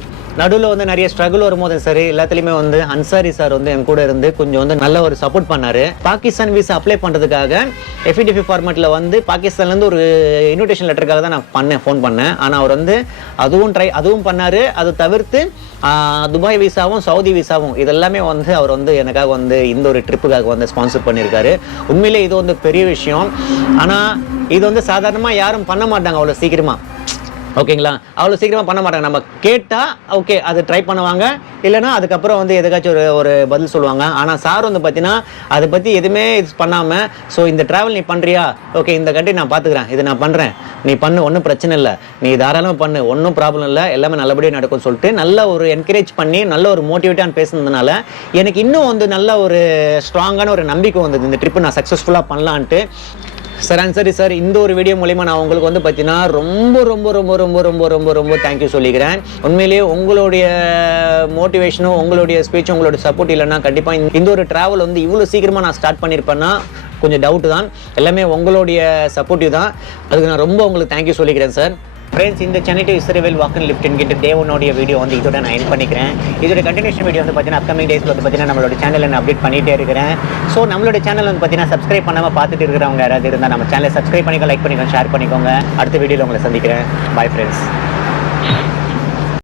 நடுவில் வந்து நிறைய ஸ்ட்ரகிள் வரும்போதும் சரி, எல்லாத்துலேயுமே வந்து அன்சாரி சார் வந்து என் கூட இருந்து கொஞ்சம் வந்து நல்ல ஒரு சப்போர்ட் பண்ணார். பாகிஸ்தான் விசா அப்ளை பண்ணுறதுக்காக FATF ஃபார்மேட்டில் வந்து பாகிஸ்தான்லேருந்து ஒரு இன்விடேஷன் லெட்டருக்காக தான் நான் ஃபோன் பண்ணேன். ஆனால் அவர் வந்து அதுவும் பண்ணார். அது தவிர்த்து துபாய் விசாவும் சவுதி விசாவும் இதெல்லாமே வந்து அவர் வந்து எனக்காக வந்து இந்த ஒரு ட்ரிப்புக்காக வந்து ஸ்பான்சர் பண்ணியிருக்காரு. உண்மையிலே இது வந்து பெரிய விஷயம். ஆனால் இது வந்து சாதாரணமாக யாரும் பண்ண மாட்டாங்க அவ்வளோ சீக்கிரமாக, ஓகேங்களா, அவ்வளோ சீக்கிரமாக பண்ண மாட்டாங்க. நம்ம கேட்டால் ஓகே அது ட்ரை பண்ணுவாங்க, இல்லைனா அதுக்கப்புறம் வந்து எதுக்காச்சும் ஒரு பதில் சொல்லுவாங்க. ஆனால் சார் வந்து பார்த்தீங்கன்னா அதை பற்றி எதுவுமே இது பண்ணாமல், ஸோ இந்த ட்ராவல் நீ பண்ணுறியா, ஓகே இந்த கண்ட்ரி நான் பார்த்துக்கிறேன், இது நான் பண்ணுறேன், நீ பண்ணு, ஒன்றும் பிரச்சனை இல்லை, நீ தாராளமாக பண்ணு, ஒன்றும் ப்ராப்ளம் இல்லை, எல்லாமே நல்லபடியாக நடக்கும்னு சொல்லிட்டு நல்ல ஒரு என்கரேஜ் பண்ணி நல்ல ஒரு மோட்டிவேட்டாக பேசுனதுனால எனக்கு இன்னும் வந்து நல்ல ஒரு ஸ்ட்ராங்கான ஒரு நம்பிக்கை வந்தது இந்த ட்ரிப்பு நான் சக்ஸஸ்ஃபுல்லாக பண்ணலான்ட்டு. சரி சார், இந்த ஒரு வீடியோ மூலிமா நான் உங்களுக்கு வந்து பார்த்தீங்கன்னா ரொம்ப ரொம்ப ரொம்ப ரொம்ப ரொம்ப ரொம்ப ரொம்ப தேங்க்யூ சொல்லிக்கிறேன். உண்மையிலேயே உங்களுடைய மோட்டிவேஷனும் உங்களுடைய ஸ்பீச்சும் உங்களுடைய சப்போர்ட் இல்லைன்னா கண்டிப்பாக இந்த ஒரு ட்ராவல் வந்து இவ்வளோ சீக்கிரமாக நான் ஸ்டார்ட் பண்ணியிருப்பேன்னா கொஞ்சம் டவுட்டு தான். எல்லாமே உங்களுடைய சப்போர்ட்டிவ் தான். அதுக்கு நான் ரொம்ப உங்களுக்கு தேங்க்யூ சொல்லிக்கிறேன் சார். ஃப்ரெண்ட்ஸ், இந்த Chennai to Israel walk and lift என்கிட்ட டே 1 வீடியோ வந்து இதோட நான் எண்ட் பண்ணிக்கிறேன். இதோட கண்டினியூஷன் வீடியோ வந்து பார்த்தீங்கன்னா அப்கமிங் டேஸில் வந்து பார்த்தீங்கன்னா நம்மளோட சேனலில் நான் அப்டேட் பண்ணிகிட்டே இருக்கிறேன். ஸோ நம்மளோட சேனல் வந்து பார்த்தீங்கன்னா சப்ஸ்கிரைப் பண்ணாமல் பார்த்துட்டு இருக்கிறவங்க யாராவது இருந்தால் நம்ம சேனலை சப்ஸ்கிரைப் பண்ணிக்கோ, லைக் பண்ணிக்கோ, ஷேர் பண்ணிக்கோங்க. அடுத்த வீடியோவில் உங்களை சந்திக்கிறேன். Bye friends.